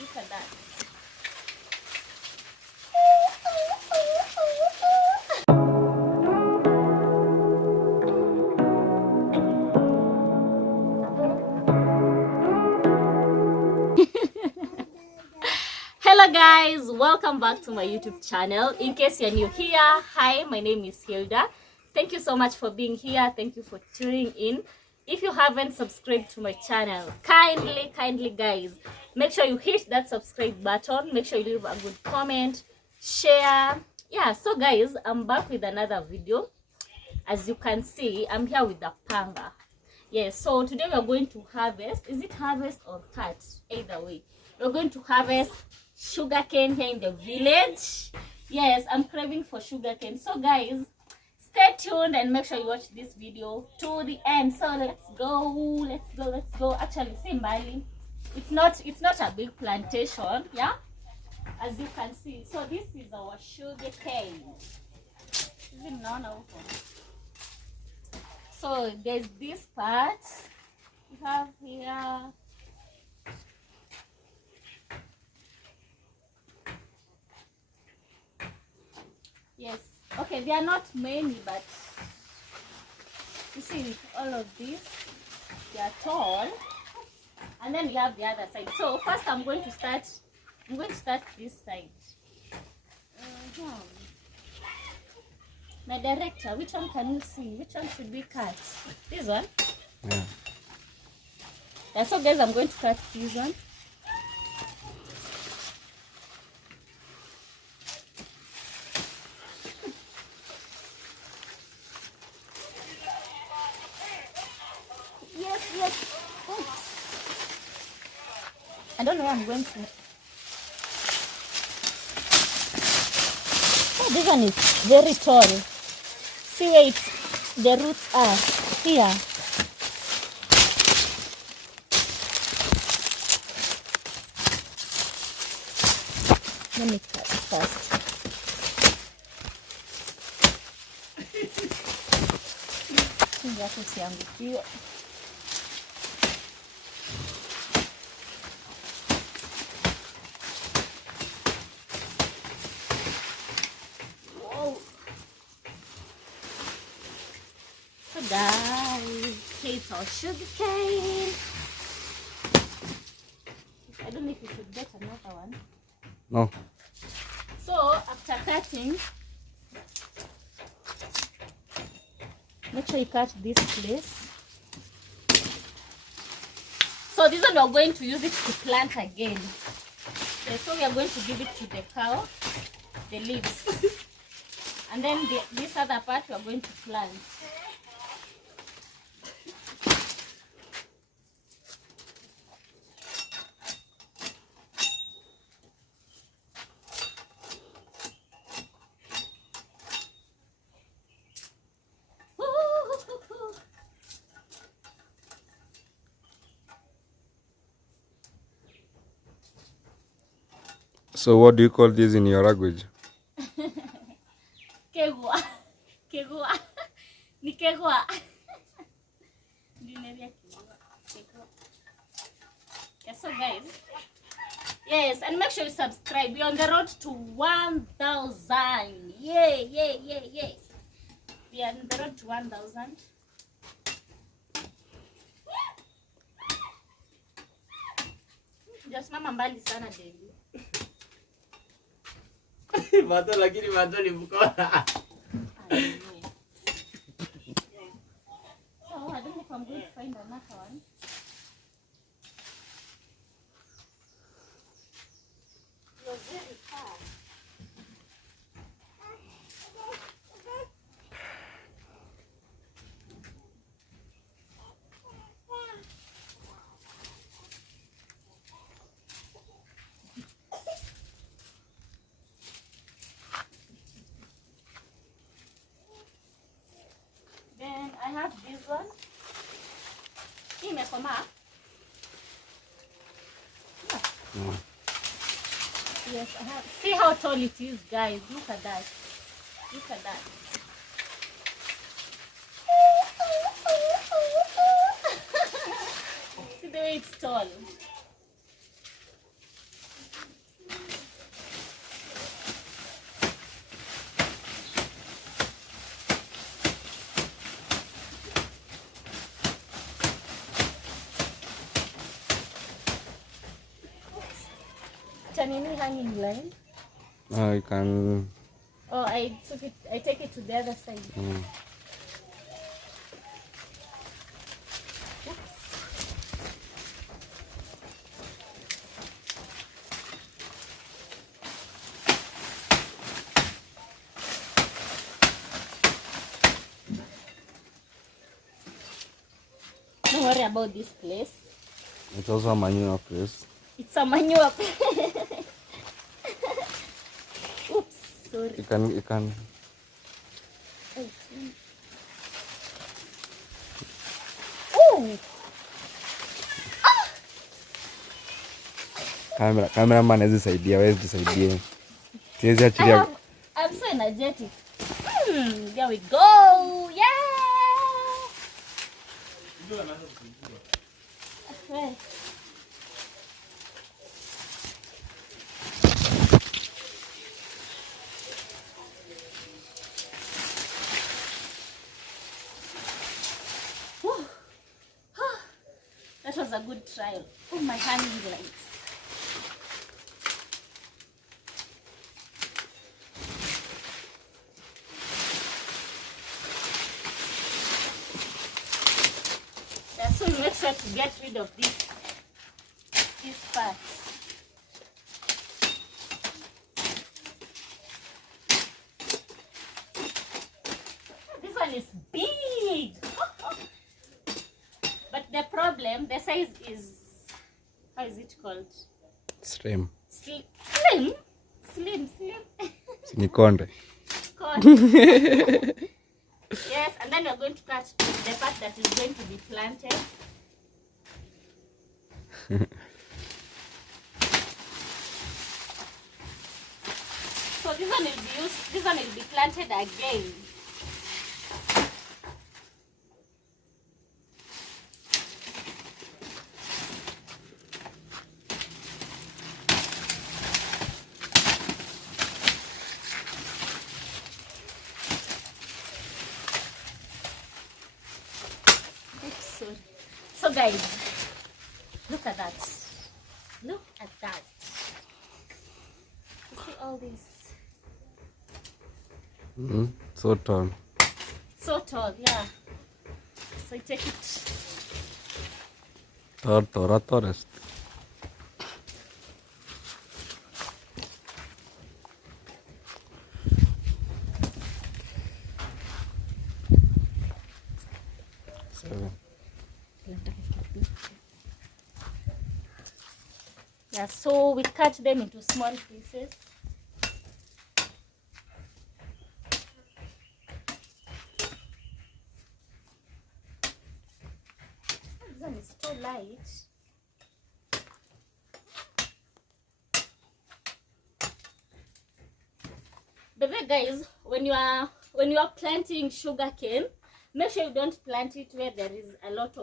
Look at that. Hello guys, welcome back to my YouTube channel. In case you're new here, hi, my name is Hilda. Thank you so much for being here. Thank you for tuning in. If you haven't subscribed to my channel, kindly guys, make sure you hit that subscribe button. Make sure you leave a good comment, share. Yeah, so guys, I'm back with another video. As you can see, I'm here with the panga. Yes, so today we're going to harvest. Is it harvest or cut? Either way, we're going to harvest sugarcane here in the village. Yes, I'm craving for sugarcane. So guys, stay tuned and make sure you watch this video to the end. So let's go. Actually, see Mbali, it's not a big plantation, yeah, as you can see. So this is our sugarcane. Is it now? So there's this part we have here. Yes, okay, they are not many, but you see all of these, they are tall. And then we have the other side. So first I'm going to start this side. My director, which one can you see? Which one should we cut? This one? Yeah, so guys, I'm going to cut this one. Yes. Oops. I don't know where I'm going to. Oh, this one is very tall. See where the roots are here. Let me cut it first. Whoa. So guys, here's our sugarcane. I don't know if you should get another one. No. So after cutting, make sure you cut this place. So this one we are going to use it to plant again. Okay, so we are going to give it to the cow, the leaves. And then this other part we are going to plant. So what do you call this in your language? Kegwa. Ni kegwa. Yes, so guys. Yes, and make sure you subscribe. We're on the road to 1,000. Yay. We are on the road to 1,000. Just mama mbali sana daily. Mato lakini mato ni mkora. So I don't know if I'm going to find another one. You're very far. Then I have this one. Imekoma. Yes, I have. See how tall it is, guys. Look at that. See the way it's tall. Wacha nini hanging line? No, you can. Oh, I take it to the other side. Don't worry about this place. It's also a manure place. It's a manure. Oops, sorry. You can. Oh, Cameraman hazisaidia, wewe zisaidia. Siwezi achilia. I'm so energetic. There we go. Yeah. Okay. Whew. That was a good trial. Oh, my hand lights. Yeah, so make sure to get rid of these parts. This one is big. But the problem, the size is, how is it called? Slim. Slim. Sinikonde. Yes, and then we're going to cut the part that is going to be planted. So this one will be used. This one will be planted again. So guys, look at that. Look at that. You see all this? So tall. So tall, yeah. So you take it. Tallest. Seven. Yeah, so we cut them into small pieces. This one is so light. But then guys, when you are planting sugarcane, make sure you don't plant it where there is a lot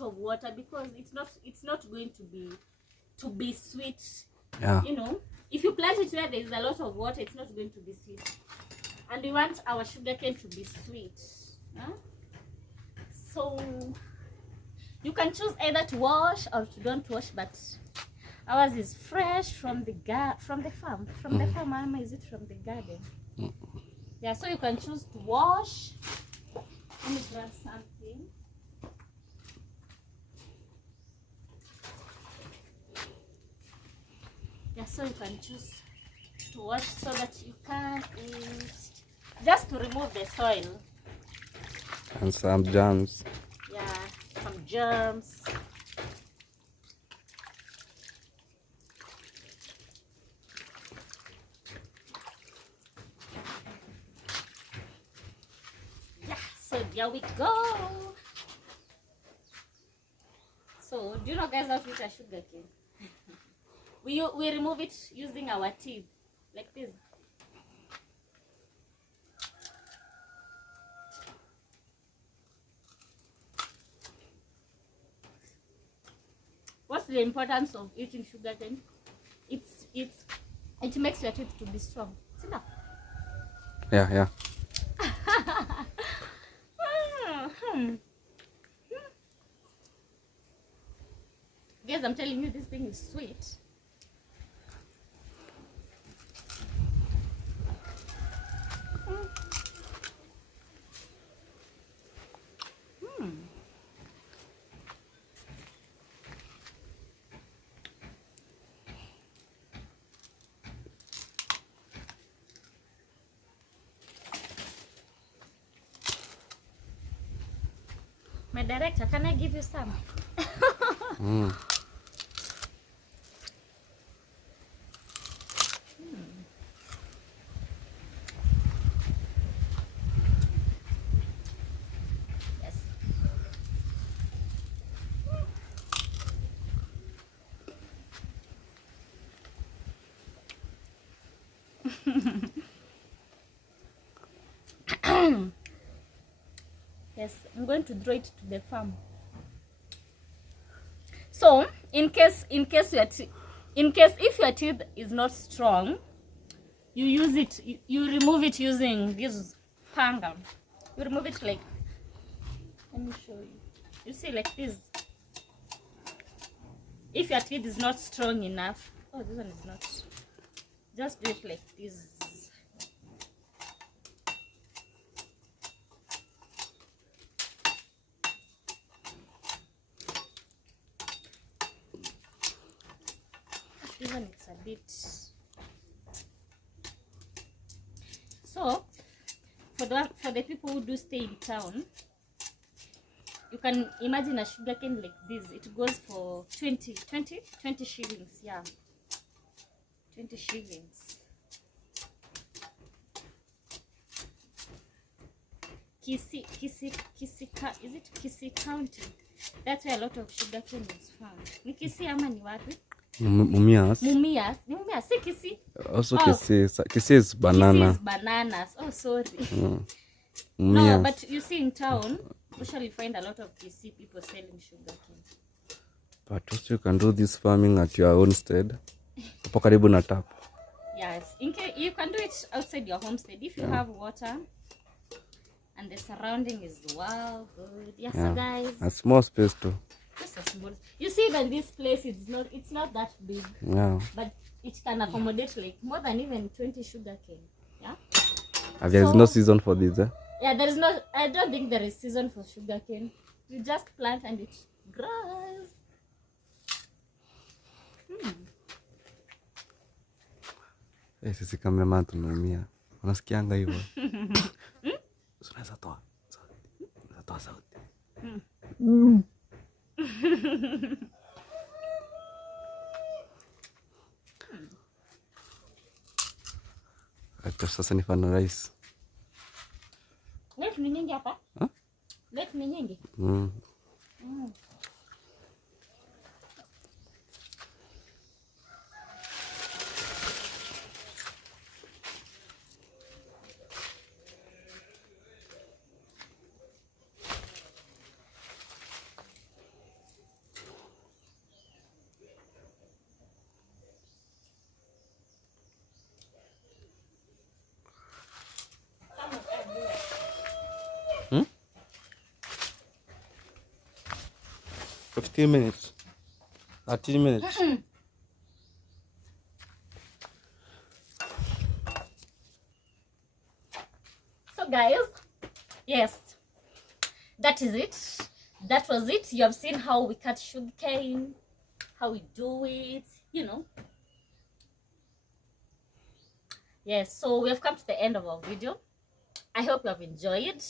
of water, because it's not going to be sweet. Yeah. You know, if you plant it where there is a lot of water, it's not going to be sweet. And we want our sugarcane to be sweet. Huh? So you can choose either to wash or to don't wash, but ours is fresh from the farm. From the farm, Mama, is it from the garden? Yeah, so you can choose to wash. Let me grab something. Yeah, so you can choose to wash so that you can eat. Just to remove the soil. And some germs. Yeah, some germs. Yeah, so there we go. So, do you know guys how to eat a sugar cane? We remove it using our teeth, like this. What's the importance of eating sugarcane? It makes your teeth to be strong. See that? Yeah. Guys, I'm telling you, this thing is sweet. My director, can I give you some? Yes. Yes, I'm going to draw it to the farm. So, if your teeth is not strong, you use it. You remove it using this panga. You remove it like. Let me show you. You see, like this. If your teeth is not strong enough, oh, this one is not. Just do it like this. Even it's a bit. So for the people who do stay in town, you can imagine a sugarcane like this. It goes for 20 shillings. Yeah, 20 shillings. Kisi, is it Kisi County? That's where a lot of sugarcane is found. Ni Kisi ama ni wapi? Mumias. Mumias, si Kisi. Also Kisi is banana. Kisi is bananas. Oh, sorry. Mumias. No, but you see in town, usually find a lot of Kisi people selling sugarcane. But also you can do this farming at your own stead. Hapo karibu na tap. Yes, in case you can do it outside your homestead if you have water and the surrounding is wow good. Yes, so guys. A small space too. Just a small. You see, even this place, it's not that big. Yeah. But it can accommodate like more than even 20 sugarcane. Yeah. And there is no season for this, eh? Yeah, there is no. I don't think there is season for sugarcane. You just plant and it grows. Sisi cameraman tunaumia. Unasikianga hivyo? Unaweza toa sauti. Acha sasa ni finalize. Left ni nyingi hapa? Left ni nyingi? Hmm? 15 minutes. 13 minutes. So guys, yes, that is it. That was it. You have seen how we cut sugarcane, how we do it, you know. Yes, so we have come to the end of our video. I hope you have enjoyed.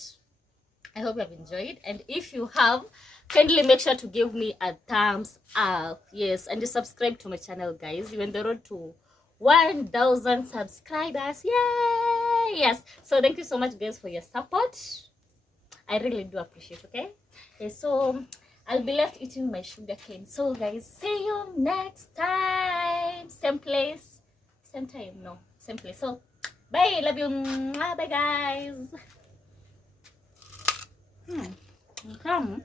And if you have, kindly make sure to give me a thumbs up. Yes, and you subscribe to my channel, guys. We're on the road to 1,000 subscribers. Yay! Yes, so thank you so much, guys, for your support. I really do appreciate. Okay, so I'll be left eating my sugarcane. So guys, see you next time. Same place, same time. No, same place. So bye, love you. Bye guys. Come.